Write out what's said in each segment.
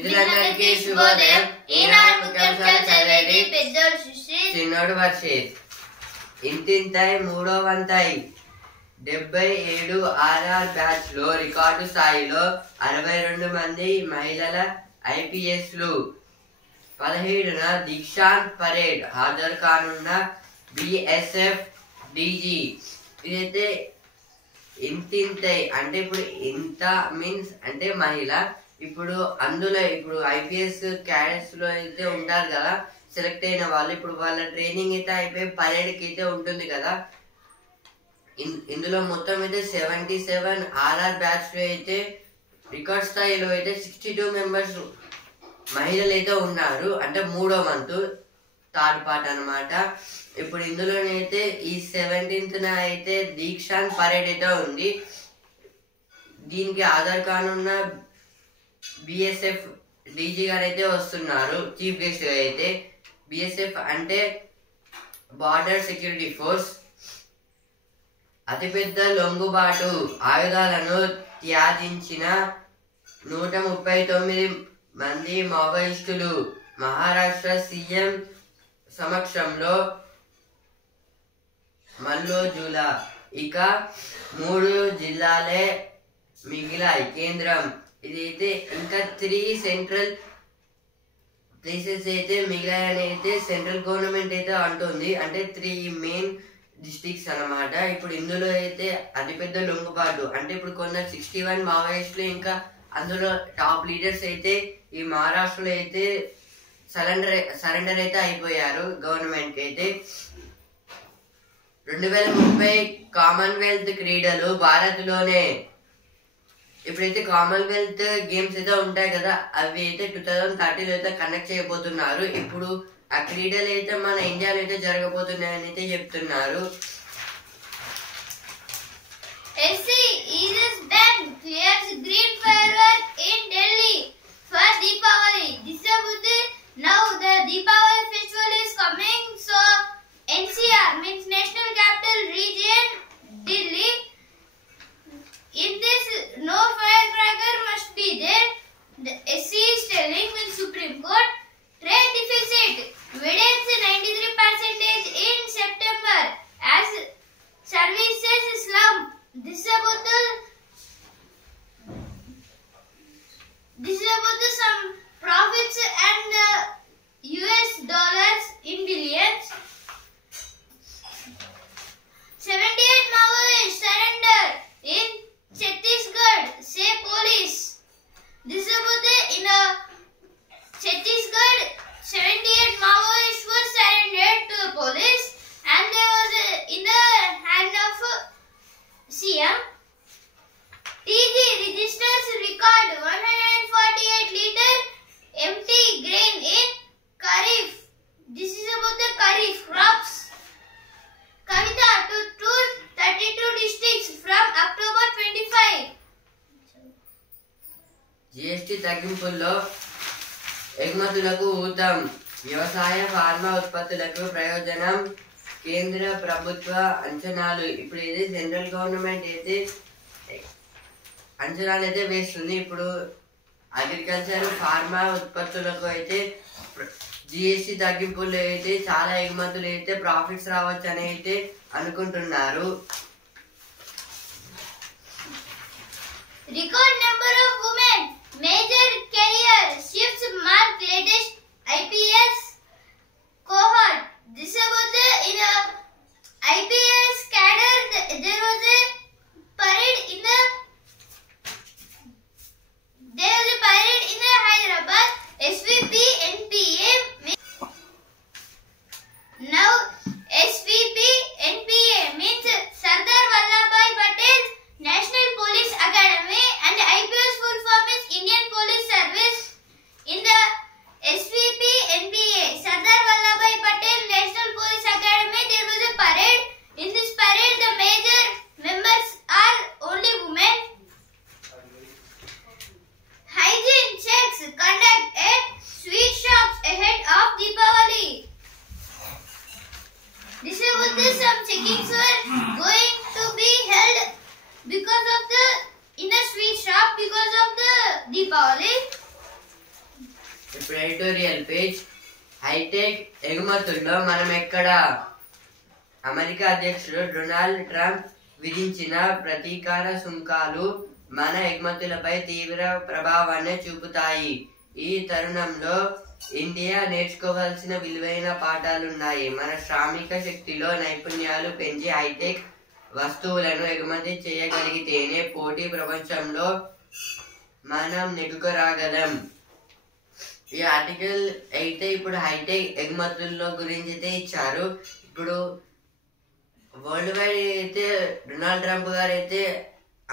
మిత్రులందరికీ శుభోదయం. ఈనాడు ముఖ్యాంశాలు చదివేది పెద్దోడు సుశ్రీత్, చిన్నోడు వర్షిత్. ఇంటింతై మూడో వంతై 77 ఆర్ఆర్ బ్యాచ్ లో రికార్డు స్థాయిలో 62 మంది మహిళల ఐపీఎస్లు. 17న దీక్షాంత్ పరేడ్ హాజరు కానున్న బిఎస్ఎఫ్ డీజీ. ఇదైతే ఇంతింతై అంటే ఇప్పుడు ఇంత మీన్స్ అంటే మహిళ. ఇప్పుడు అందులో ఇప్పుడు ఐపీఎస్ క్యాడెట్స్ లో అయితే ఉంటారు కదా సెలెక్ట్ అయిన వాళ్ళు, ఇప్పుడు వాళ్ళ ట్రైనింగ్ అయితే అయిపోయి పరేడ్ కి అయితే ఉంటుంది కదా. ఇందులో మొత్తం అయితే 77 ఆర్ఆర్ బ్యాచ్ లో అయితే రికార్డ్ స్థాయిలో అయితే 62 మెంబర్స్ మహిళలు అయితే ఉన్నారు. అంటే మూడో వంతు థర్డ్ పార్ట్ అనమాట. ఇప్పుడు ఇందులోనైతే ఈ 17th అయితే దీక్షాంత్ పరేడ్ అయితే ఉంది. దీనికి ఆధార్ కానున్న బిఎస్ఎఫ్ డీజీ గారు అయితే వస్తున్నారు చీఫ్ గెస్ట్ గా అయితే. బిఎస్ఎఫ్ అంటే బార్డర్ సెక్యూరిటీ ఫోర్స్. అతిపెద్ద లొంగుబాటు ఆయుధాలను త్యాజించిన 139 మంది మావోయిస్టులు మహారాష్ట్ర సీఎం సమక్షంలో మల్లోజులా. ఇక 3 జిల్లాలే మిగిలాయి కేంద్రం. ఇదైతే ఇంకా 3 సెంట్రల్ ప్లేసెస్ అయితే మిగిలాయని అయితే సెంట్రల్ గవర్నమెంట్ అయితే అంటుంది. అంటే 3 మెయిన్ డిస్ట్రిక్ట్స్ అన్నమాట. ఇప్పుడు ఇందులో అయితే అతిపెద్ద లొంగుబాటు అంటే ఇప్పుడు కొందరు 61 మావోయిస్టులు ఇంకా అందులో టాప్ లీడర్స్ అయితే ఈ మహారాష్ట్రలో అయితే సరెండర్ అయితే అయిపోయారు గవర్నమెంట్ కి అయితే. 2030 కామన్వెల్త్ క్రీడలు భారత్ లోనే. ఇప్పుడైతే కామన్వెల్త్ గేమ్స్ అయితే ఉంటాయి కదా, అవి అయితే 2030లో అయితే కండక్ట్ చేయబోతున్నారు. ఇప్పుడు ఆ క్రీడలు అయితే మన ఇండియాలో అయితే జరగబోతున్నాయని అయితే చెప్తున్నారు. Now the Deepavali festival is coming, so NCR means National Capital Region, Delhi. In this, no firecracker must be there. The SC is telling with Supreme Court. Trade deficit evidence 93% in September as services slump. This is about some profits and US dollars in billions. 78 Maoists surrender in Chhattisgarh, say police. This is about in Chhattisgarh, 78 Maoists were surrendered to the police, and there was in the hand of CM. TG registers record 148 liter empty grain in Kharif. This is about the Kharif crops. Kavita to 32 districts from October 25. GST తగ్గింపుల్లో ఎగుమతులకు ఊతం. వ్యవసాయ pharma ఉత్పత్తులకు ప్రయోజనం. కేంద్ర ప్రభుత్వ అంచనాలు. ఇప్పుడు ఇది central government అయితే అంచనాలు అయితే వేస్తుంది. ఇప్పుడు అగ్రికల్చర్ ఫార్మా ఉత్పత్తులకు అయితే జిఎస్టీ తగ్గింపులు అయితే చాలా ఎగుమతులు అయితే ప్రాఫిట్స్ రావచ్చు అని అయితే అనుకుంటున్నారు. Record number of women major career shifts mark latest IPS cohort. This is about the in a IPS cadre. There was a parade in Hyderabad. SVP NPA. Now SVP NPA means Sardar Vallabhbhai Patel National Police Academy, and IPS full form is Indian Police Service. ఇప్పుడు editorial page. Hitech ఎగుమతుల్లో మనం ఎక్కడ? America అధ్యక్షుడు Donald Trump విధించిన ప్రతీకార సుంకాలు మన ఎగుమతులపై తీవ్ర ప్రభావాన్ని చూపుతాయి. ఈ తరుణంలో ఇండియా నేర్చుకోవాల్సిన విలువైన పాఠాలున్నాయి. మన శ్రామిక శక్తిలో నైపుణ్యాలు పెంచి హైటెక్ వస్తువులను ఎగుమతి చేయగలిగితేనే పోటీ ప్రపంచంలో మనం నెగ్గుకురాగలం. ఈ ఆర్టికల్ అయితే ఇప్పుడు హైటెక్ ఎగుమతుల్లో గురించి అయితే ఇచ్చారు. ఇప్పుడు వరల్డ్ వైడ్ అయితే డొనాల్డ్ ట్రంప్ గారు అయితే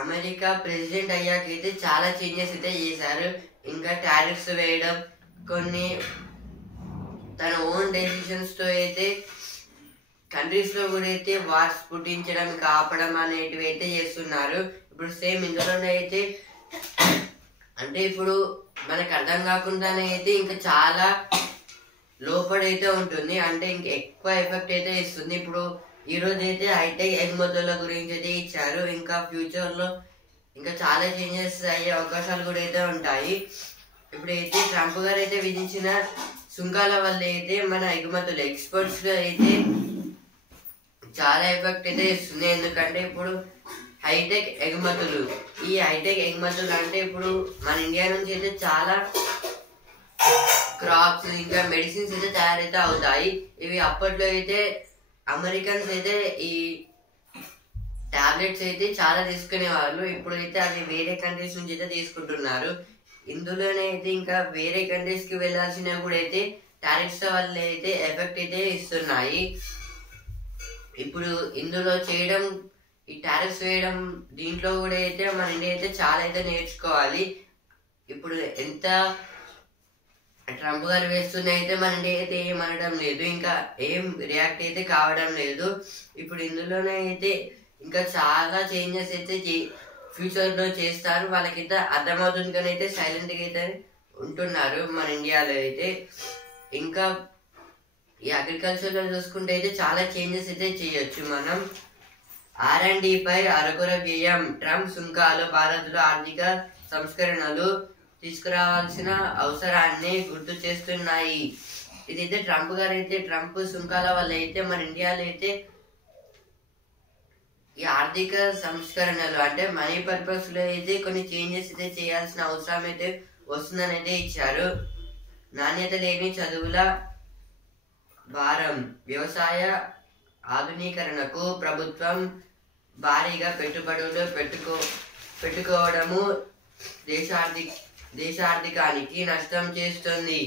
అమెరికా ప్రెసిడెంట్ అయ్యాక అయితే చాలా చేంజెస్ అయితే చేశారు. ఇంకా టారిఫ్స్ వేయడం, కొన్ని తన ఓన్ డెసిషన్స్ తో అయితే కంట్రీస్ లో కూడా అయితే వార్స్ పుట్టించడం, ఆపడం అనేటివి అయితే చేస్తున్నారు. ఇప్పుడు సేమ్ ఇందులోనే అయితే అంటే ఇప్పుడు మనకు అర్థం కాకుండానే అయితే ఇంకా చాలా లోపడైతే ఉంటుంది, అంటే ఇంకా ఎక్కువ ఎఫెక్ట్ అయితే ఇస్తుంది. ఇప్పుడు ఈ రోజు అయితే హైటెక్ ఎగుమతుల గురించి అయితే ఇచ్చారు. ఇంకా ఫ్యూచర్ లో ఇంకా చాలా చేంజెస్ అయ్యే అవకాశాలు కూడా అయితే ఉంటాయి. ఇప్పుడైతే ట్రంప్ గారు అయితే విధించిన సుంకాల వల్ల అయితే మన ఎగుమతులు ఎక్స్పోర్ట్స్ అయితే చాలా ఎఫెక్ట్ అయితే ఇస్తుంది. ఎందుకంటే ఇప్పుడు హైటెక్ ఎగుమతులు, ఈ హైటెక్ ఎగుమతులు అంటే ఇప్పుడు మన ఇండియా నుంచి అయితే చాలా క్రాప్స్ ఇంకా మెడిసిన్స్ అయితే తయారైతే అవుతాయి. ఇవి అప్పట్లో అయితే అమెరికన్స్ అయితే ఈ టాబ్లెట్స్ అయితే చాలా తీసుకునే వాళ్ళు. ఇప్పుడు అయితే అవి వేరే కంట్రీస్ నుంచి అయితే తీసుకుంటున్నారు. ఇందులోనే అయితే ఇంకా వేరే కంట్రీస్ కి వెళ్లాల్సిన కూడా అయితే టారిఫ్స్ వల్ల అయితే ఎఫెక్ట్ అయితే ఇస్తున్నాయి. ఇప్పుడు ఇందులో చేయడం, ఈ టారిఫ్స్ వేయడం, దీంట్లో కూడా అయితే మన ఇండియా అయితే చాలా అయితే నేర్చుకోవాలి. ఇప్పుడు ఎంత ట్రంప్ గారు వేస్తున్న అయితే మన ఇండియా అయితే ఏమనడం లేదు, ఇంకా ఏం రియాక్ట్ అయితే కావడం లేదు. ఇప్పుడు ఇందులోనే అయితే ఇంకా చాలా చేంజెస్ అయితే ఫ్యూచర్ లో చేస్తారు. వాళ్ళకైతే అర్థమవుతుంది కానీ అయితే సైలెంట్ గా అయితే ఉంటున్నారు మన ఇండియాలో అయితే. ఇంకా ఈ అగ్రికల్చర్ లో చూసుకుంటే అయితే చాలా చేంజెస్ అయితే చేయొచ్చు మనం. R&D పై అరకొర వ్యయం, ట్రంప్ సుంకాలు భారత్ లో ఆర్థిక సంస్కరణలు తీసుకురావాల్సిన అవసరాన్ని గుర్తు చేస్తున్నాయి. ఇదైతే ట్రంప్ గారు అయితే ట్రంప్ సుంకాల వల్ల అయితే మన ఇండియాలో అయితే ఈ ఆర్థిక సంస్కరణలు అంటే మనీ పర్పస్ లో అయితే కొన్ని చేంజెస్ అయితే చేయాల్సిన అవసరం అయితే వస్తుందని అయితే ఇచ్చారు. నాణ్యత లేని చదువుల భారం, వ్యవసాయ ఆధునీకరణకు ప్రభుత్వం భారీగా పెట్టుబడులు పెట్టుకోవడము దేశార్థికానికి నష్టం చేస్తుంది.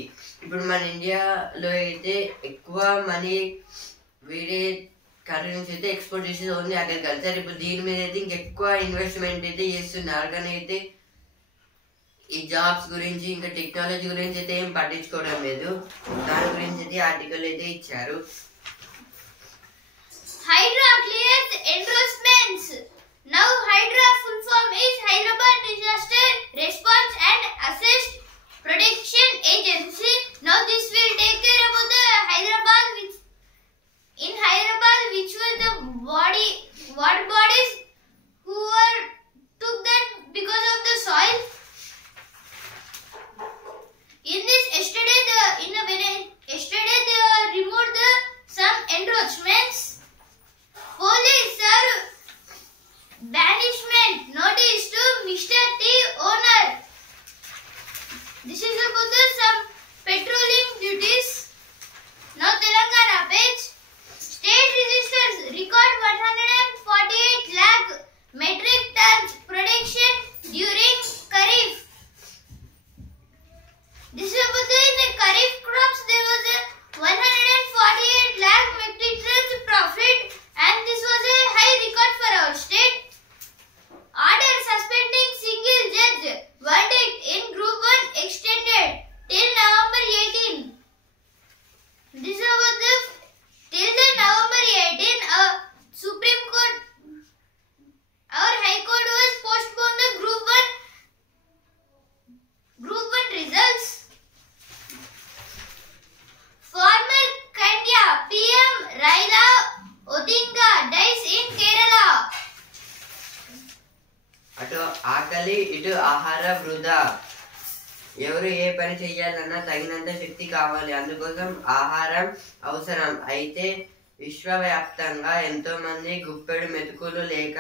ఇప్పుడు మన ఇండియాలో అయితే ఎక్కువ మనీ వేరే కంట్రీ నుంచి అయితే ఎక్స్పోర్ట్ చేసేది ఓన్లీ అగ్రికల్చర్. ఇప్పుడు దీని మీద అయితే ఇంకెక్కువ ఇన్వెస్ట్మెంట్ అయితే చేస్తున్నారు, కానీ అయితే ఈ జాబ్స్ గురించి ఇంకా టెక్నాలజీ గురించి అయితే ఏం పట్టించుకోవడం లేదు. దాని గురించి అయితే ఆర్టికల్ అయితే ఇచ్చారు. Hydra clears endorsements. Now Hydra full form is Hyderabad Disaster Response and Assist Protection Agency. Now this will take care about the Hyderabad, which were the water bodies who took that because of the soil. In this yesterday they removed some encroachments. Police serve banishment notice to Mr. T owner. This is about some petroleum duties. Now Telangana page. State registers record 148 lakh metric tons production during Kharif. This is about in the Kharif crops there was a 148 lakh metric tons profit, and this was a high record for our state. Order suspending single judge verdict in Group 1 extended till November 18. This is about the till the November 18 Supreme Court, our High Court was postponed the Group 1 results. ఎవరు ఏ పని చేయాలన్నా తగినంత శక్తి కావాలి. అందుకోసం ఆహారం అవసరం. అయితే విశ్వవ్యాప్తంగా ఎంతో మంది గుప్పెడు మెతుకులు లేక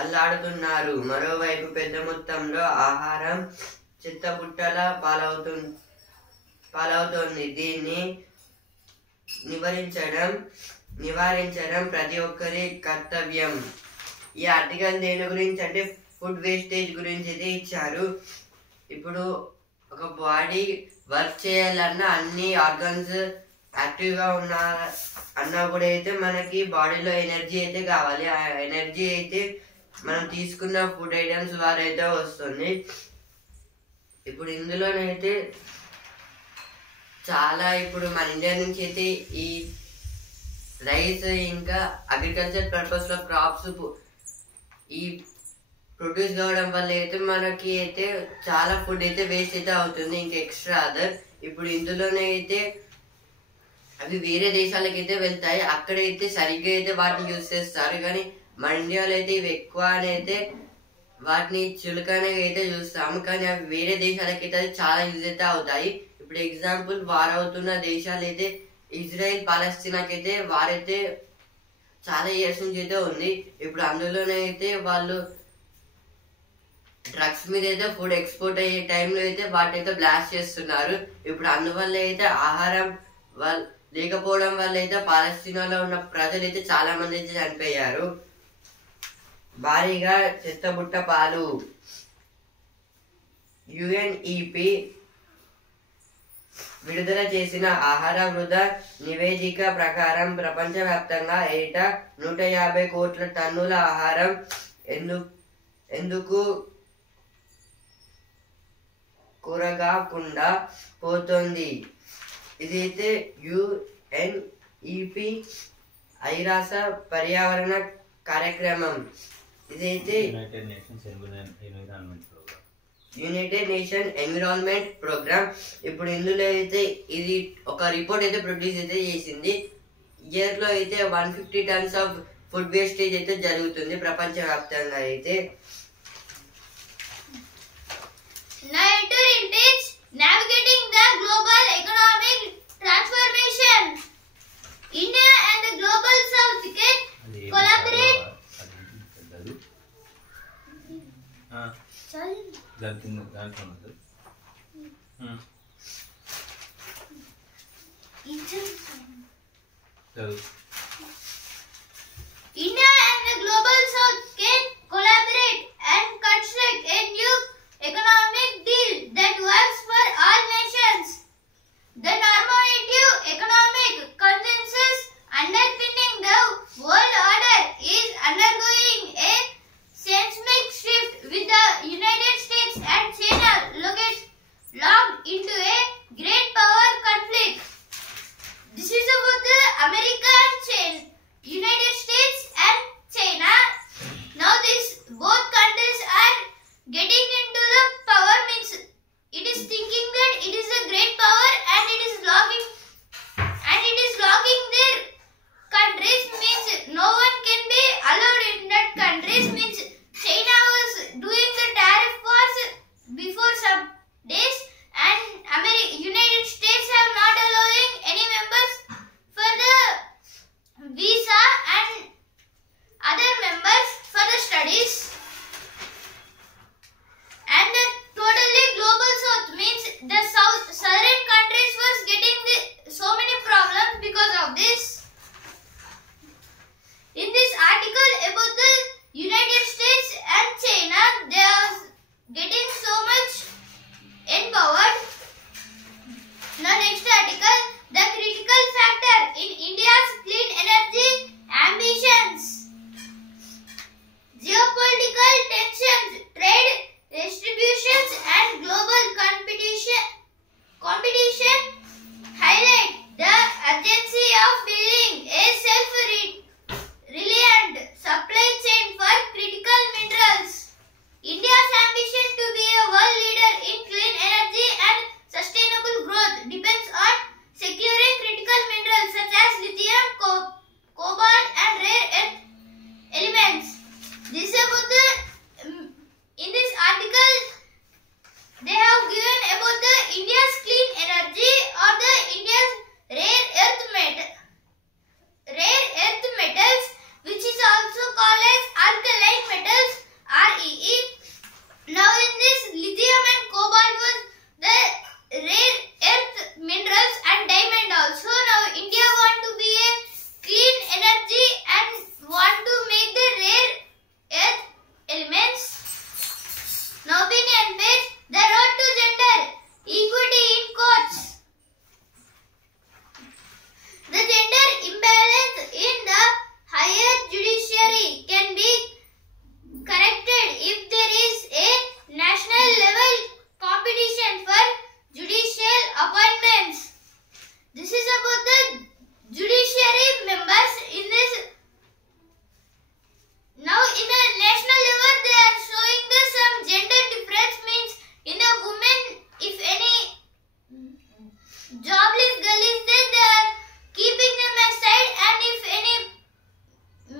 అల్లాడుతున్నారు. మరోవైపు పెద్ద మొత్తంలో ఆహారం చిత్తబుట్టల పాలవుతోంది. దీన్ని నివారించడం ప్రతి ఒక్కరి కర్తవ్యం. ఈ ఆర్టికల్ దేని గురించి అంటే ఫుడ్ వేస్టేజ్ గురించి అయితే ఇచ్చారు. ఇప్పుడు ఒక బాడీ వర్క్ చేయాలన్నా అన్ని ఆర్గన్స్ యాక్టివ్గా అన్నా కూడా అయితే మనకి బాడీలో ఎనర్జీ అయితే కావాలి. ఆ ఎనర్జీ అయితే మనం తీసుకున్న ఫుడ్ ఐటమ్స్ ద్వారా అయితే వస్తుంది. ఇప్పుడు ఇందులోనైతే చాలా ఇప్పుడు మన ఇండియా నుంచి అయితే ఈ రైస్ ఇంకా అగ్రికల్చర్ పర్పస్ లో క్రాప్స్ ఈ ప్రొడ్యూస్ కావడం వల్ల అయితే మనకి అయితే చాలా ఫుడ్ అయితే వేస్ట్ అయితే అవుతుంది, ఇంకా ఎక్స్ట్రా అదర్. ఇప్పుడు ఇందులోనే అయితే అవి వేరే దేశాలకు అయితే వెళ్తాయి, అక్కడైతే సరిగ్గా అయితే వాటిని యూజ్ చేస్తారు. కానీ మన ఇండియాలో అయితే ఇవి ఎక్కువ అని అయితే వాటిని చులకనే అయితే చూస్తాము, కానీ అవి వేరే దేశాలకి అయితే అది చాలా యూజ్ అయితే అవుతాయి. ఇప్పుడు ఎగ్జాంపుల్ వార్ అవుతున్న దేశాలు అయితే ఇజ్రాయెల్ పాలస్తీనాకి అయితే వారైతే చాలా ఇయర్స్ నుంచి అయితే ఉంది. ఇప్పుడు అందులోనే అయితే వాళ్ళు డ్రగ్స్ మీద అయితే ఫుడ్ ఎక్స్పోర్ట్ అయ్యే టైంలో అయితే వాటిని బ్లాస్ట్ చేస్తున్నారు. ఇప్పుడు అందువల్ల అయితే ఆహారం లేకపోవడం వల్ల అయితే పాలస్తీనాలో ఉన్న ప్రజలు అయితే చాలా మంది అయితే చనిపోయారు. భారీగా చెత్తబుట్ట పాలు. UNEP విడుదల చేసిన ఆహార వృధా నివేదిక ప్రకారం ప్రపంచవ్యాప్తంగా ఏటా 150 కోట్ల టన్నుల ఆహారం ఎందుకు కూరగాకుండా పోతుంది. ఇదైతే UNEP ఐరాస పర్యావరణ కార్యక్రమం. ఇదైతే యునైటెడ్ నేషన్ ఎన్విరాన్మెంట్ ప్రోగ్రామ్. ఇప్పుడు ఇందులో అయితే ఇది ఒక రిపోర్ట్ అయితే ప్రొడ్యూస్ అయితే చేసింది. ఇయర్ లో అయితే 150 టన్స్ ఆఫ్ ఫుడ్ వేస్టేజ్ అయితే జరుగుతుంది ప్రపంచవ్యాప్తంగా అయితే. Navigating the global economic transformation. India and the global south can collaborate. India and the global south can collaborate and construct a new economic deal that works for all nations. The normative economic consensus underpinning the world order is undergoing a seismic shift, with the United States and China locked into a great power conflict. This is about the America and United States and China. Now both countries are getting into the power, means it is thinking that it is a great power and it is locking their countries, means no one can be allowed in that countries. Means China was doing the tariff wars before some days, and United States have not allowing any members for the visa and other members for the studies. And the totally global south means the southern jobless girls, they are keeping them aside, and if any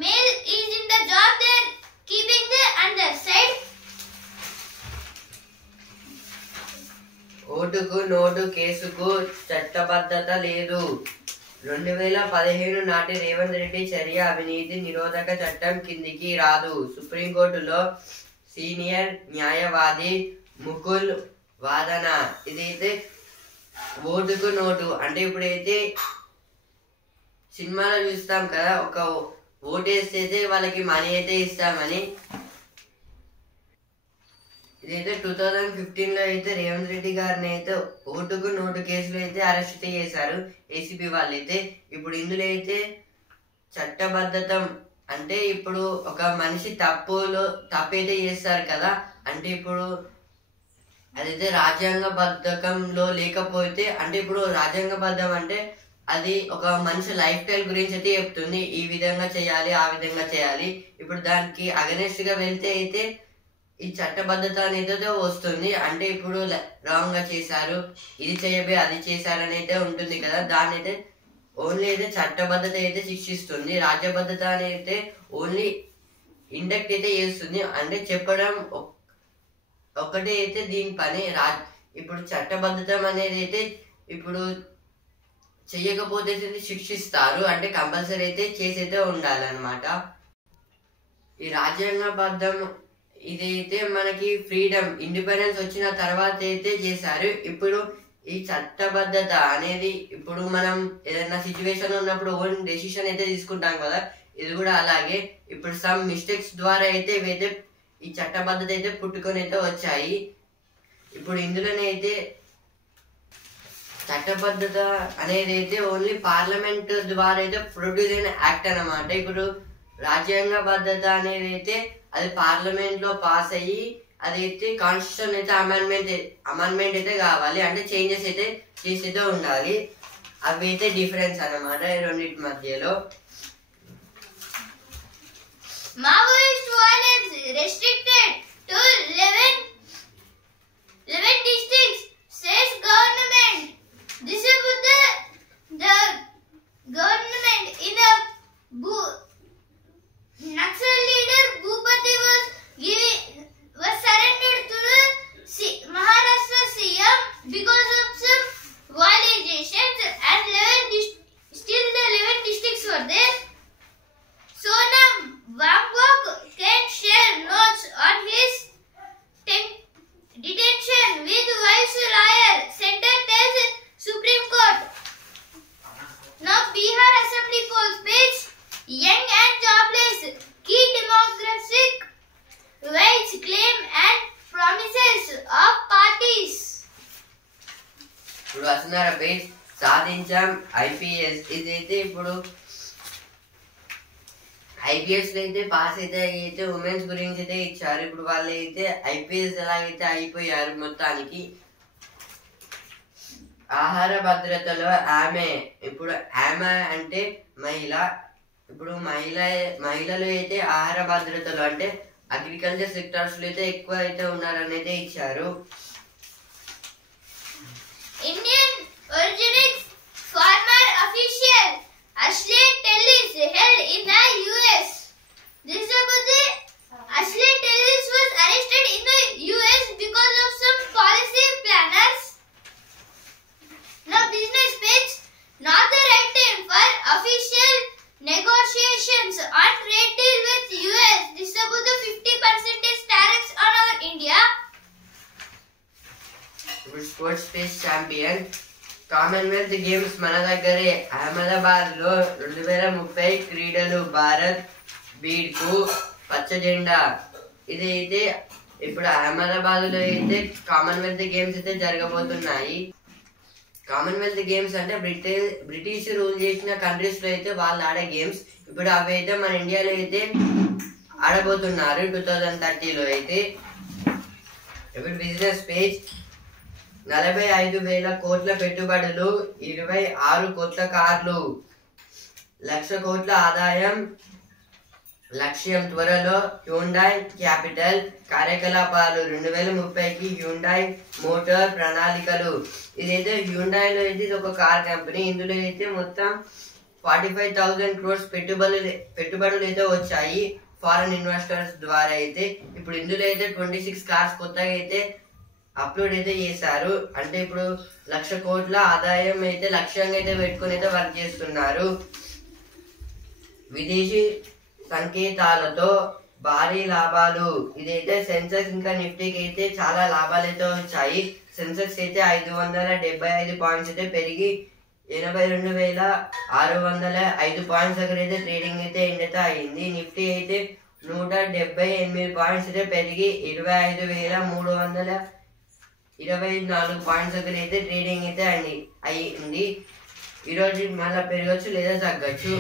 male is in the job, they are keeping them on the side. ఓటుకు note కేసుకు చట్టబద్ధత లేదు. 2017 నాటి రేవంత్ రెడ్డి చర్య అవినీతి నిరోధక చట్టం కిందికి రాదు. సుప్రీంకోర్టులో సీనియర్ న్యాయవాది ముకుల్ వాదన. ఇదైతే ఓటుకు నోటు అంటే ఇప్పుడైతే సినిమాలో చూస్తాం కదా, ఒక ఓటేస్తే అయితే వాళ్ళకి మనీ అయితే ఇస్తామని. ఇదైతే 2015లో అయితే రేవంత్ రెడ్డి గారిని అయితే ఓటుకు నోటు కేసులో అయితే అరెస్ట్ చేశారు ఏసీబీ వాళ్ళు అయితే. ఇప్పుడు ఇందులో అయితే చట్టబద్ధత అంటే ఇప్పుడు ఒక మనిషి తప్పైతే చేస్తారు కదా, అంటే ఇప్పుడు అదైతే రాజ్యాంగబద్ధకంలో లేకపోతే, అంటే ఇప్పుడు రాజ్యాంగబద్ధం అంటే అది ఒక మనిషి లైఫ్ స్టైల్ గురించి అయితే చెప్తుంది, ఈ విధంగా చేయాలి ఆ విధంగా చేయాలి. ఇప్పుడు దానికి అగనెస్ట్ గా వెళ్తే అయితే ఈ చట్టబద్ధత అనేది వస్తుంది. అంటే ఇప్పుడు రాంగ్ గా చేశారు, ఇది చేయబోయి అది చేశారు అని అయితే ఉంటుంది కదా, దాన్ని అయితే ఓన్లీ అయితే చట్టబద్ధత అయితే శిక్షిస్తుంది. రాజ్యబద్ధత అనేది అయితే ఓన్లీ ఇండక్ట్ అయితే చేస్తుంది, అంటే చెప్పడం ఒకటి అయితే దీని పని. ఇప్పుడు చట్టబద్ధత అనేది అయితే ఇప్పుడు చెయ్యకపోతే శిక్షిస్తారు, అంటే కంపల్సరీ అయితే చేసి అయితే ఉండాలన్నమాట. ఈ రాజ్యాంగబద్ధం ఇదైతే మనకి ఫ్రీడమ్ ఇండిపెండెన్స్ వచ్చిన తర్వాత అయితే చేశారు. ఇప్పుడు ఈ చట్టబద్ధత అనేది ఇప్పుడు మనం ఏదైనా సిచ్యువేషన్ ఉన్నప్పుడు ఓన్ డెసిషన్ అయితే తీసుకుంటాం కదా, ఇది కూడా అలాగే. ఇప్పుడు సమ్ మిస్టేక్స్ ద్వారా అయితే ఇవైతే ఈ చట్టబద్ధత అయితే పుట్టుకొని అయితే వచ్చాయి. ఇప్పుడు ఇందులోనే అయితే చట్టబద్ధత అనేది అయితే ఓన్లీ పార్లమెంట్ ద్వారా అయితే ప్రొడ్యూస్ అయిన యాక్ట్ అన్నమాట. ఇప్పుడు రాజ్యాంగబద్ధత అనేది అయితే అది పార్లమెంట్ లో పాస్ అయ్యి అదైతే కాన్స్టిట్యూషన్ అయితే అమెండ్మెంట్ అయితే కావాలి, అంటే చేంజెస్ అయితే చేసి అయితే ఉండాలి. అవి అయితే డిఫరెన్స్ అన్నమాట ఈ రెండింటి మధ్యలో. Maoist violence restricted to 11 districts, says government. This is the government in a Naxal leader Bhupati was surrendered to the Maharashtra CM because of some violations, and still the 11 districts were there. Sonam Wangok can share notes on his detention with wife's lawyer, center tells Supreme Court. Now Bihar Assembly polls page, young and jobless, key demographic weights, claim and promises of parties. ఇప్పుడు వస్తున్నారు page సాధించాం IPS. ఇదైతే ఇప్పుడు IPS లో అయితే pass అయితే women's గురించి అయితే ఇచ్చారు. ఇప్పుడు వాళ్ళు అయితే ఐపీఎస్ ఎలాగైతే అయిపోయారు మొత్తానికి. ఆహార భద్రతలో ఆమె, ఇప్పుడు ఆమె అంటే మహిళ. ఇప్పుడు మహిళలు అయితే ఆహార భద్రతలో అంటే అగ్రికల్చర్ సెక్టార్స్ లో అయితే ఎక్కువ అయితే ఉన్నారని అయితే ఇచ్చారు. Indian originating farmer official Ashley Tellis held in the US. This is about the Ashley Tellis was arrested in the US because of some policy planners. Now business page, not the right time for official negotiations on trade deal with US. This is about the 50% tariffs on our India. ఇప్పుడు sports space champion Commonwealth games మన దగ్గరే అహ్మదాబాద్ లో 2030 క్రీడలు Bharat bead కు పచ్చ జెండా. ఇదైతే ఇప్పుడు అహ్మదాబాద్ లో అయితే కామన్వెల్త్ గేమ్స్ అయితే జరగబోతున్నాయి. కామన్వెల్త్ గేమ్స్ అంటే బ్రిటిష్ రూల్ చేసిన కంట్రీస్ లో అయితే వాళ్ళు ఆడే గేమ్స్. ఇప్పుడు అవి అయితే మన ఇండియాలో అయితే ఆడబోతున్నారు 2030లో అయితే. ఇప్పుడు బిజినెస్ పేజ్, 45,000 కోట్ల పెట్టుబడులు, 26 కోట్ల కార్లు, 1,00,000 కోట్ల ఆదాయం, లక్ష్యం త్వరలో హ్యుండాయ్ క్యాపిటల్ కార్యకలాపాలు 2030కి హ్యుండాయ్ మోటార్ ప్రణాళికలు. ఇదైతే హ్యుండాయ్లో అయితే ఇది ఒక కార్ కంపెనీ. ఇందులో అయితే మొత్తం 45,000 crores పెట్టుబడులు అయితే వచ్చాయి ఫారెన్ ఇన్వెస్టర్స్ ద్వారా. అయితే ఇప్పుడు ఇందులో అయితే 26 కార్స్ కొత్తగా అయితే అప్లోడ్ అయితే చేశారు. అంటే ఇప్పుడు 1,00,000 కోట్ల ఆదాయం అయితే లక్ష్యంగా అయితే పెట్టుకుని అయితే వర్క్ చేస్తున్నారు. విదేశీ సంకేతాలతో భారీ లాభాలు. ఇదైతే సెన్సెక్స్ ఇంకా నిఫ్టీకి అయితే చాలా లాభాలు అయితే వచ్చాయి. సెన్సెక్స్ అయితే 575 పాయింట్స్ అయితే పెరిగి 82,605 పాయింట్స్ దగ్గర అయితే ట్రేడింగ్ అయితే ఎండ్ అయితే అయింది. నిఫ్టీ అయితే 178 పాయింట్స్ అయితే పెరిగి 25,324 పాయింట్స్ దగ్గర అయితే ట్రేడింగ్ అయితే అయ్యింది. ఈరోజు మళ్ళీ పెరగచ్చు లేదా తగ్గచ్చు.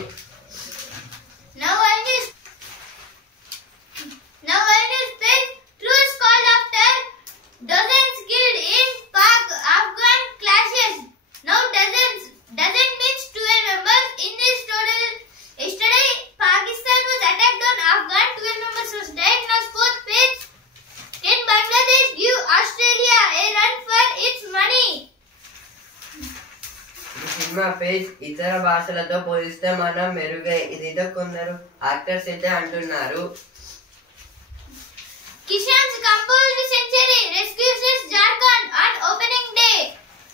Now I will speak truth called after dozens killed in Pak-Afghan clashes. Now doesn't means 12 members in this total. Yesterday, Pakistan was attacked on Afghan. 12 members was died. Now fourth page. Can Bangladesh give Australia a run for its money? Cinema page ఇతర భాషలతో పోలిస్తే మనం మెరుగై. ఇదితో కొందరు actors అయితే అంటున్నారు. Kishan's composed century rescues Jharkhand on opening day.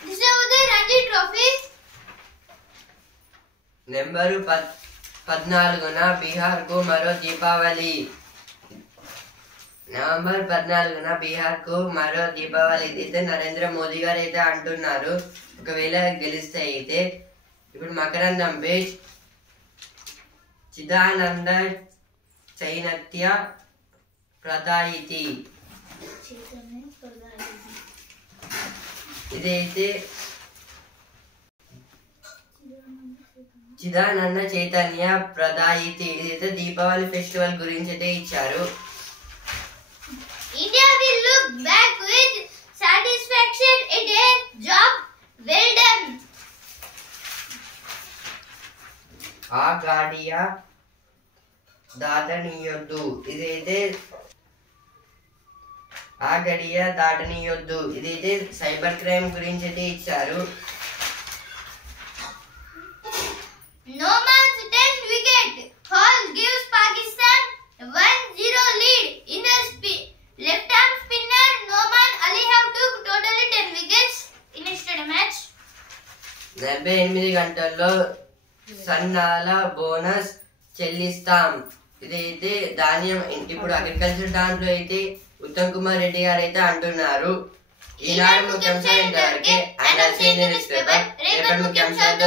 This is the Ranji Trophy. నెంబరు 14న బీహార్కు మరో దీపావళి. నవంబర్ 14న బీహార్కు మరో దీపావళి అయితే నరేంద్ర మోదీ గారు అయితే అంటున్నారు. ఒకవేళ గెలిస్తే అయితే. ఇప్పుడు మకరందం పేజ్ చిదానంద చైతన్య ప్రదాయితి. ఇదైతే చిదానంద చైతన్య ప్రదాయితి. ఇదైతే దీపావళి ఫెస్టివల్ గురించి అయితే ఇచ్చారు. India will look back with satisfaction at a job well done. ఆ గాడియా దాటనీయొద్దు. ఇదైతే ఆ గడియ దాటనీయొద్దు. ఇదైతే సైబర్ క్రైమ్ గురించి అయితే ఇచ్చారు. Noman's 10th wicket haul gives Pakistan 1-0 lead. In the left-arm spinner Noman Ali have took totally 10 wickets in yesterday's match. 48 గంటల్లో సన్నాల bonus చెల్లిస్తాం. ఇదైతే ధాన్యం. ఇప్పుడు అగ్రికల్చర్ దాంట్లో అయితే ఉత్తమ్ కుమార్ రెడ్డి గారు అయితే అంటున్నారు. ఈనాడు ముఖ్యాంశాలు ఇంతవరకే. రేపటి ముఖ్యాంశాలతో